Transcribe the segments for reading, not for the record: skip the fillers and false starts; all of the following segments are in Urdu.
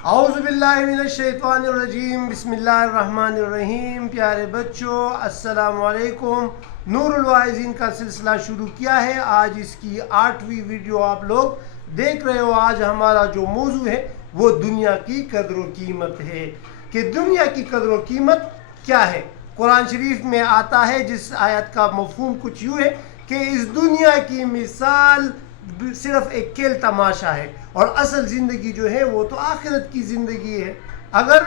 اعوذ باللہ من الشیطان الرجیم، بسم اللہ الرحمن الرحیم۔ پیارے بچوں السلام علیکم۔ نور الواعظین کا سلسلہ شروع کیا ہے، آج اس کی 8ویں ویڈیو آپ لوگ دیکھ رہے ہو۔ آج ہمارا جو موضوع ہے وہ دنیا کی قدر و قیمت ہے کہ دنیا کی قدر و قیمت کیا ہے۔ قرآن شریف میں آتا ہے، جس آیت کا مفہوم کچھ یوں ہے کہ اس دنیا کی مثال صرف ایک کھیل تماشا ہے اور اصل زندگی جو ہے وہ تو آخرت کی زندگی ہے، اگر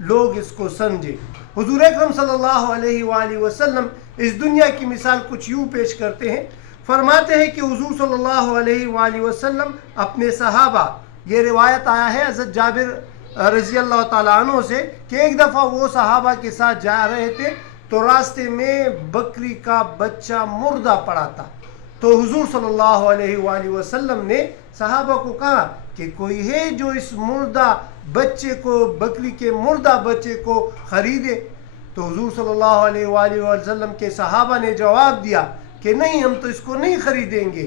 لوگ اس کو سمجھے۔ حضور اکرم صلی اللہ علیہ وآلہ وسلم اس دنیا کی مثال کچھ یوں پیش کرتے ہیں، فرماتے ہیں کہ حضور صلی اللہ علیہ وآلہ وسلم اپنے صحابہ، یہ روایت آیا ہے حضرت جابر رضی اللہ تعالیٰ عنہ سے کہ ایک دفعہ وہ صحابہ کے ساتھ جا رہے تھے تو راستے میں بکری کا بچہ مردہ پڑا تھا، تو حضور صلی اللہ علیہ وآلہ وسلم نے صحابہ کو کہا کہ کوئی ہے جو اس مردہ بچے کو، بکری کے مردہ بچے کو خریدے؟ تو حضور صلی اللہ علیہ وآلہ وسلم کے صحابہ نے جواب دیا کہ نہیں، ہم تو اس کو نہیں خریدیں گے۔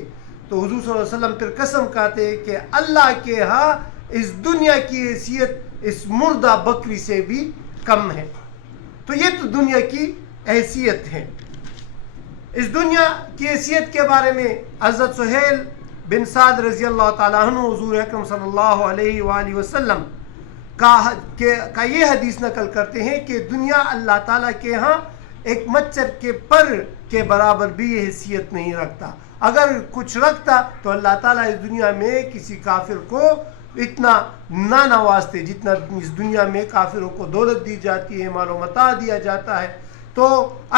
تو حضور صلی اللہ علیہ وسلم پھر قسم کھاتے کہ اللہ کے ہاں اس دنیا کی حیثیت اس مردہ بکری سے بھی کم ہے۔ تو یہ تو دنیا کی حیثیت ہے۔ اس دنیا کی حیثیت کے بارے میں حضرت سہیل بن سعد رضی اللہ تعالیٰ عنہ حضور اکرم صلی اللہ علیہ وآلہ وسلم کا یہ حدیث نقل کرتے ہیں کہ دنیا اللہ تعالیٰ کے ہاں ایک مچھر کے پر کے برابر بھی یہ حیثیت نہیں رکھتا۔ اگر کچھ رکھتا تو اللہ تعالیٰ اس دنیا میں کسی کافر کو اتنا نہ نوازتے جتنا اس دنیا میں کافروں کو دولت دی جاتی ہے، مال و متاع دیا جاتا ہے۔ تو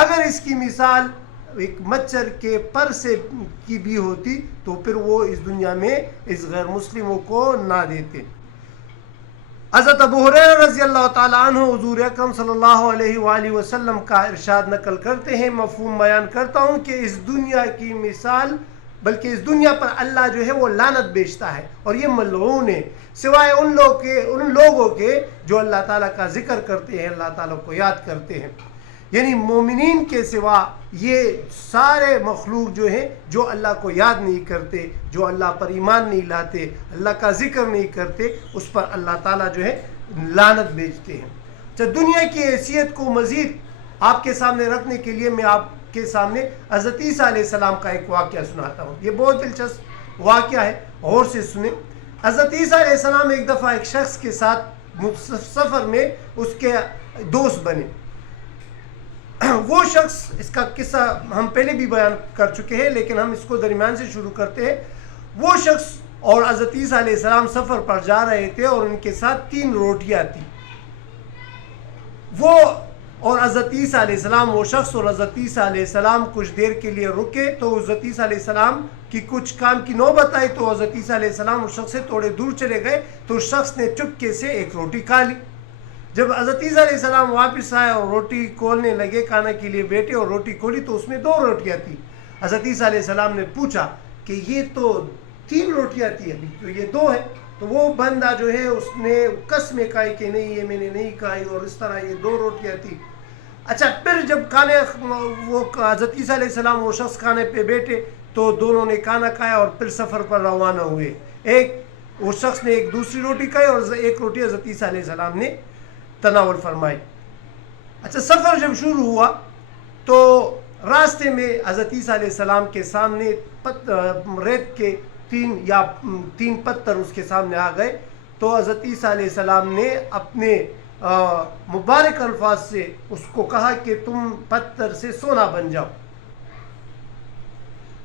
اگر اس کی مثال ایک مچھر کے پر سے کی بھی ہوتی تو پھر وہ اس دنیا میں اس غیر مسلموں کو نہ دیتے۔ حضرت ابو ہریرہ رضی اللہ تعالیٰ عنہ حضور اکرم صلی اللہ علیہ وآلہ وسلم کا ارشاد نقل کرتے ہیں، مفہوم بیان کرتا ہوں کہ اس دنیا کی مثال، بلکہ اس دنیا پر اللہ جو ہے وہ لعنت بیچتا ہے اور یہ ملعون ہے، سوائے ان لوگوں کے جو اللہ تعالیٰ کا ذکر کرتے ہیں، اللہ تعالیٰ کو یاد کرتے ہیں۔ یعنی مومنین کے سوا یہ سارے مخلوق جو ہیں جو اللہ کو یاد نہیں کرتے، جو اللہ پر ایمان نہیں لاتے، اللہ کا ذکر نہیں کرتے، اس پر اللہ تعالیٰ جو ہے لعنت بیچتے ہیں۔ دنیا کی حیثیت کو مزید آپ کے سامنے رکھنے کے لیے میں آپ کے سامنے حضرت عیسیٰ علیہ السلام کا ایک واقعہ سناتا ہوں۔ یہ بہت دلچسپ واقعہ ہے، غور سے سنیں۔ حضرت عیسیٰ علیہ السلام ایک دفعہ ایک شخص کے ساتھ سفر میں اس کے دوست بنے۔ وہ شخص، اس کا قصہ ہم پہلے بھی بیان کر چکے ہیں لیکن ہم اس کو درمیان سے شروع کرتے ہیں۔ وہ شخص اور حضرت عیسیٰ علیہ السلام سفر پر جا رہے تھے اور ان کے ساتھ 3 روٹیاں تھیں۔ وہ اور حضرت عیسیٰ علیہ السلام، وہ شخص اور حضرت عیسیٰ علیہ السلام کچھ دیر کے لیے رکے تو حضرت عیسیٰ علیہ السلام کی کچھ کام کی نوبت آئی، تو حضرت عیسیٰ علیہ السلام اس شخص سے تھوڑے دور چلے گئے تو اس شخص نے چپکے سے ایک روٹی کھا لی۔ جب حضرت عیسیٰ علیہ السلام واپس آئے اور روٹی کھولنے لگے، کھانا کے لیے بیٹھے اور روٹی کھولی تو اس میں 2 روٹیاں تھیں۔ حضرت عیسیٰ علیہ السلام نے پوچھا کہ یہ تو 3 روٹیاں تھیں، ابھی تو یہ 2 ہیں۔ تو وہ بندہ جو ہے اس نے قسمیں کھائی کہ نہیں، یہ میں نے نہیں کھائی، اور اس طرح یہ 2 روٹیاں تھیں۔ اچھا، پھر جب وہ حضرت عیسیٰ علیہ السلام وہ شخص کھانے پہ بیٹھے تو دونوں نے کھانا کھایا اور پھر سفر پر روانہ ہوئے۔ وہ شخص نے ایک دوسری روٹی کھائی اور ایک روٹی حضرت عیسیٰ علیہ السلام نے تناول فرمائی۔ اچھا، سفر جب شروع ہوا تو راستے میں حضرت عیسیٰ علیہ السلام کے سامنے ریت کے 3 پتھر اس کے سامنے آ گئے، تو حضرت عیسیٰ علیہ السلام نے اپنے مبارک الفاظ سے اس کو کہا کہ تم پتھر سے سونا بن جاؤ۔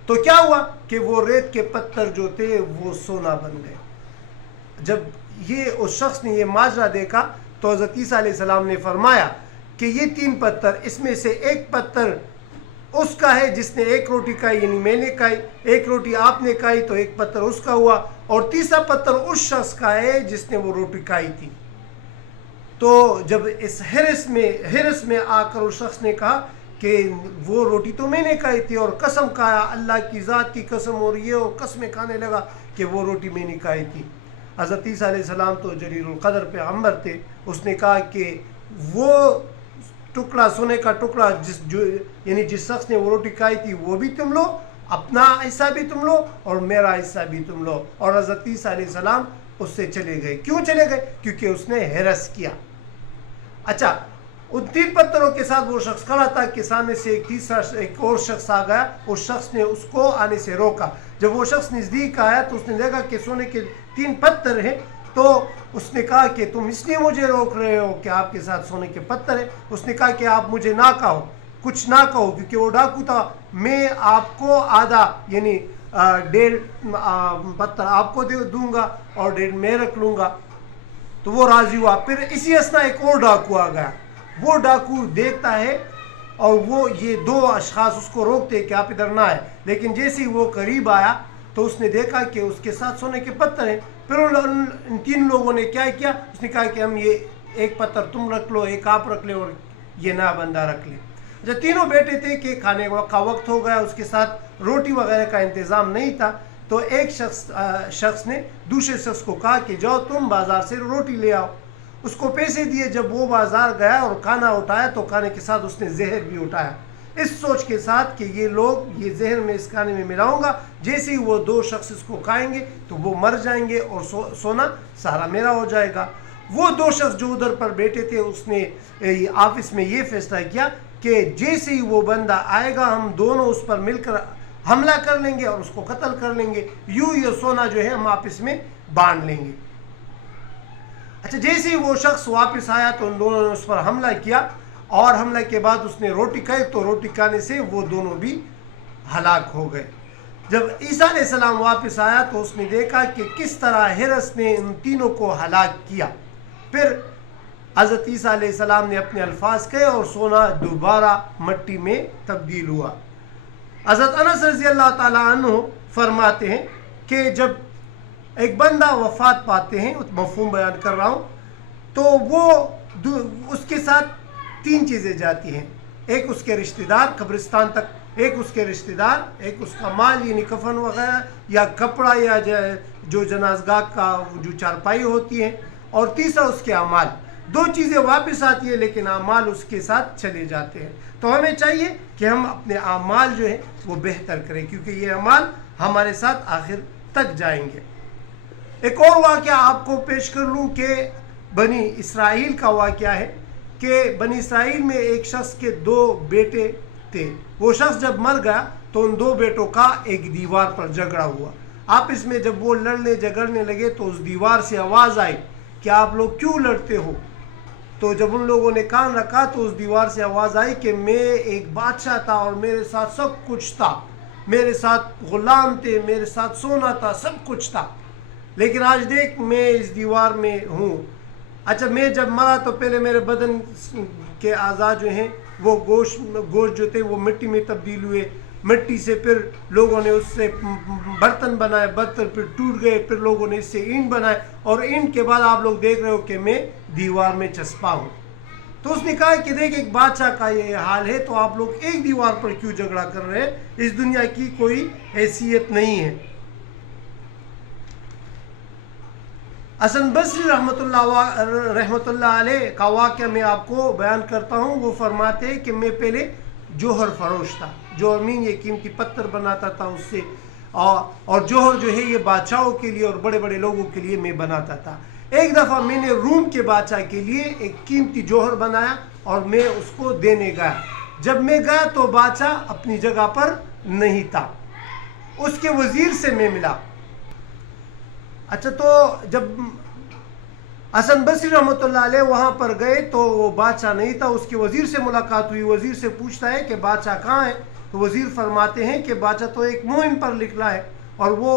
تو کیا ہوا کہ وہ ریت کے پتھر جو تھے وہ سونا بن گئے۔ جب اس شخص نے یہ ماجرا دیکھا تو حضرت عیسیٰ علیہ السلام نے فرمایا کہ یہ 3 پتھر، اس میں سے ایک پتھر اس کا ہے جس نے ایک روٹی کھائی، یعنی میں نے کھائی، ایک روٹی آپ نے کھائی تو ایک پتھر اس کا ہوا، اور تیسرا پتھر اس شخص کا ہے جس نے وہ روٹی کھائی تھی۔ تو جب اس حرص میں آ کر اس شخص نے کہا کہ وہ روٹی تو میں نے کھائی تھی، اور قسم کھایا، اللہ کی ذات کی قسم، اور یہ اور قسمیں کھانے لگا کہ وہ روٹی میں نے کھائی تھی۔ حضرت عیسیٰ علیہ السلام تو جلیل القدر پیغمبر تھے، اس نے کہا کہ وہ ٹکڑا، سونے کا ٹکڑا یعنی جس شخص نے وہ روٹی کھائی تھی وہ بھی تم لو، اپنا حصہ بھی تم لو اور میرا حصہ بھی تم لو۔ اور حضرت عیسیٰ علیہ السلام اس سے چلے گئے. کیوں چلے گئے؟ کیونکہ اس نے ہرس کیا. اچھا ان 3 پتھروں کے ساتھ وہ شخص کھڑا تھا کہ سامنے سے ایک اور شخص آ گیا. اس شخص نے اس کو آنے سے روکا. جب وہ شخص نزدیک آیا تو اس نے دیکھا کہ سونے کے 3 پتھر ہیں. تو اس نے کہا کہ تم اس لیے مجھے روک رہے ہو کہ آپ کے ساتھ سونے کے پتھر ہیں. اس نے کہا کہ آپ مجھے نہ کہو، کچھ نہ کہو، کیونکہ وہ ڈاکو تھا. میں آپ کو آدھا یعنی 1.5 پتھر آپ کو دوں گا اور 1.5 میں رکھ لوں گا. تو وہ راضی ہوا. پھر اسی اثنا ایک اور ڈاکو آ گیا. وہ ڈاکو دیکھتا ہے اور وہ یہ 2 اشخاص اس کو روکتے کہ آپ ادھر نہ آئے. لیکن جیسے ہی وہ قریب آیا تو اس نے دیکھا کہ اس کے ساتھ سونے کے پتھر ہیں. پھر ان 3 لوگوں نے کیا کیا؟ اس نے کہا کہ ہم یہ 1 پتھر تم رکھ لو، 1 آپ رکھ لے اور یہ نیا بندہ رکھ لے. جب تینوں بیٹھے تھے کہ کھانے کا وقت ہو گیا، اس کے ساتھ روٹی وغیرہ کا انتظام نہیں تھا. تو ایک شخص نے دوسرے شخص کو کہا کہ جاؤ تم بازار سے روٹی لے آؤ. اس کو پیسے دیے. جب وہ بازار گیا اور کھانا اٹھایا تو کھانے کے ساتھ اس نے زہر بھی اٹھایا، اس سوچ کے ساتھ کہ یہ زہر میں اس کھانے میں ملاؤں گا، جیسے ہی وہ 2 شخص اس کو کھائیں گے تو وہ مر جائیں گے اور سونا سارا میرا ہو جائے گا. وہ 2 شخص جو ادھر پر بیٹھے تھے اس نے آفس میں یہ فیصلہ کیا کہ جیسے ہی وہ بندہ آئے گا ہم دونوں اس پر مل کر حملہ کر لیں گے اور اس کو قتل کر لیں گے. یوں یہ سونا جو ہے ہم آپس میں بانٹ لیں گے. اچھا جیسے ہی وہ شخص واپس آیا تو ان دونوں نے اس پر حملہ کیا اور حملہ کے بعد اس نے روٹی کھائی تو روٹی کھانے سے وہ دونوں بھی ہلاک ہو گئے. جب عیسیٰ علیہ السلام واپس آیا تو اس نے دیکھا کہ کس طرح ہرس نے ان تینوں کو ہلاک کیا. پھر حضرت عیسیٰ علیہ السلام نے اپنے الفاظ کہے اور سونا دوبارہ مٹی میں تبدیل ہوا. حضرت انس رضی اللہ تعالیٰ عنہ فرماتے ہیں کہ جب ایک بندہ وفات پاتے ہیں، مفہوم بیان کر رہا ہوں، تو وہ اس کے ساتھ 3 چیزیں جاتی ہیں. ایک اس کے رشتہ دار قبرستان تک، ایک اس کے رشتہ دار، ایک اس کا مال یعنی کفن وغیرہ یا کپڑا یا جو جنازگاہ کا جو چارپائی ہوتی ہے، اور تیسرا اس کے اعمال. 2 چیزیں واپس آتی ہیں لیکن اعمال اس کے ساتھ چلے جاتے ہیں. تو ہمیں چاہیے کہ ہم اپنے اعمال جو ہیں وہ بہتر کریں کیونکہ یہ اعمال ہمارے ساتھ آخر تک جائیں گے. ایک اور واقعہ آپ کو پیش کر لوں کہ بنی اسرائیل کا واقعہ ہے کہ بنی اسرائیل میں ایک شخص کے 2 بیٹے تھے. وہ شخص جب مر گیا تو ان 2 بیٹوں کا ایک دیوار پر جھگڑا ہوا. آپس میں جب وہ لڑنے جھگڑنے لگے تو اس دیوار سے آواز آئی کہ آپ لوگ کیوں لڑتے ہو؟ تو جب ان لوگوں نے کان رکھا تو اس دیوار سے آواز آئی کہ میں ایک بادشاہ تھا اور میرے ساتھ سب کچھ تھا، میرے ساتھ غلام تھے، میرے ساتھ سونا تھا، سب کچھ تھا، لیکن آج دیکھ میں اس دیوار میں ہوں. اچھا میں جب مرا تو پہلے میرے بدن کے اعضاء جو ہیں وہ گوشت جو تھے وہ مٹی میں تبدیل ہوئے. مٹی سے پھر لوگوں نے اس سے برتن بنائے، برتن پھر ٹوٹ گئے، پھر لوگوں نے اس سے اینٹ بنائے اور اینٹ کے بعد آپ لوگ دیکھ رہے ہو کہ میں دیوار میں چسپا ہوں. تو اس نے کہا کہ دیکھ ایک بادشاہ کا یہ حال ہے تو آپ لوگ ایک دیوار پر کیوں جھگڑا کر رہے ہیں؟ اس دنیا کی کوئی حیثیت نہیں ہے. حسن بصری رحمت اللہ علیہ کا واقعہ میں آپ کو بیان کرتا ہوں. وہ فرماتے ہیں کہ میں پہلے جوہر فروش تھا، جو امین یہ قیمتی پتھر بناتا تھا اس سے، اور جوہر جو ہے یہ بادشاہوں کے لیے اور بڑے بڑے لوگوں کے لیے میں بناتا تھا. ایک دفعہ میں نے روم کے بادشاہ کے لیے ایک قیمتی جوہر بنایا اور میں اس کو دینے گیا. جب میں گیا تو بادشاہ اپنی جگہ پر نہیں تھا، اس کے وزیر سے میں ملا. اچھا تو جب حسن بصری رحمۃ اللہ علیہ وہاں پر گئے تو وہ بادشاہ نہیں تھا، اس کے وزیر سے ملاقات ہوئی. وزیر سے پوچھتا ہے کہ بادشاہ کہاں ہے؟ تو وزیر فرماتے ہیں کہ بادشاہ تو ایک مہم پر نکلا ہے اور وہ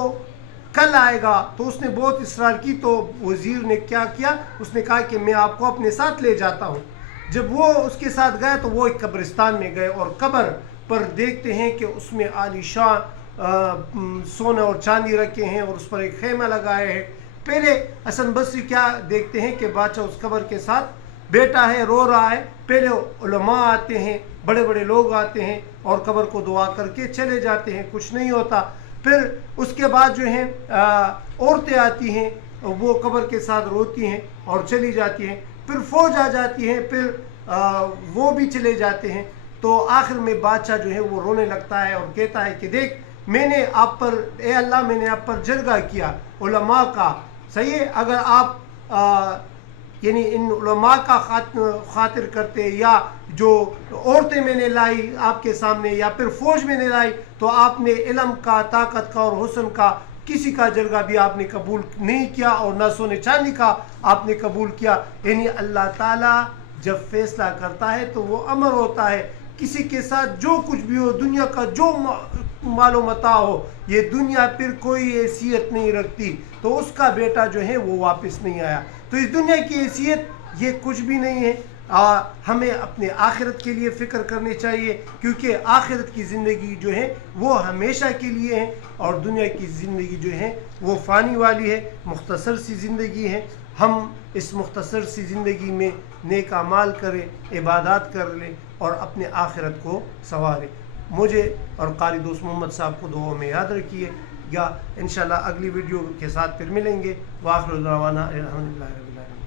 کل آئے گا. تو اس نے بہت اصرار کی تو وزیر نے کیا کیا، اس نے کہا کہ میں آپ کو اپنے ساتھ لے جاتا ہوں. جب وہ اس کے ساتھ گئے تو وہ ایک قبرستان میں گئے اور قبر پر دیکھتے ہیں کہ اس میں عالی شان سونا اور چاندی رکھے ہیں اور اس پر ایک خیمہ لگائے ہیں. پہلے حسن بصری کیا دیکھتے ہیں کہ بادشاہ اس قبر کے ساتھ بیٹا ہے، رو رہا ہے. پہلے علماء آتے ہیں، بڑے بڑے لوگ آتے ہیں اور قبر کو دعا کر کے چلے جاتے ہیں، کچھ نہیں ہوتا. پھر اس کے بعد جو ہیں عورتیں آتی ہیں، وہ قبر کے ساتھ روتی ہیں اور چلی جاتی ہیں. پھر فوج آ جاتی ہے، پھر وہ بھی چلے جاتے ہیں. تو آخر میں بادشاہ جو ہے وہ رونے لگتا ہے اور کہتا ہے کہ دیکھ میں نے آپ پر، اے اللہ میں نے آپ پر جرگہ کیا علماء کا صحیح ہے. اگر آپ یعنی ان علماء کا خاطر کرتے یا جو عورتیں میں نے لائی آپ کے سامنے یا پھر فوج میں نے لائی تو آپ نے علم کا، طاقت کا اور حسن کا کسی کا جرگہ بھی آپ نے قبول نہیں کیا، اور نہ سونے چاندی کا آپ نے قبول کیا. یعنی اللہ تعالیٰ جب فیصلہ کرتا ہے تو وہ امر ہوتا ہے. کسی کے ساتھ جو کچھ بھی ہو، دنیا کا جو مال و متاع ہو، یہ دنیا پھر کوئی حیثیت نہیں رکھتی. تو اس کا بیٹا جو ہے وہ واپس نہیں آیا. تو اس دنیا کی حیثیت یہ کچھ بھی نہیں ہے. ہمیں اپنے آخرت کے لیے فکر کرنی چاہیے، کیونکہ آخرت کی زندگی جو ہے وہ ہمیشہ کے لیے ہے، اور دنیا کی زندگی جو ہے وہ فانی والی ہے، مختصر سی زندگی ہے. ہم اس مختصر سی زندگی میں نیک اعمال کریں، عبادات کر لیں اور اپنے آخرت کو سنواریں. مجھے اور قاری دوست محمد صاحب کو دعاؤں میں یاد رکھیے گا. انشاءاللہ اگلی ویڈیو کے ساتھ پھر ملیں گے. وآخر دعوانا الحمدللہ رب العالمین.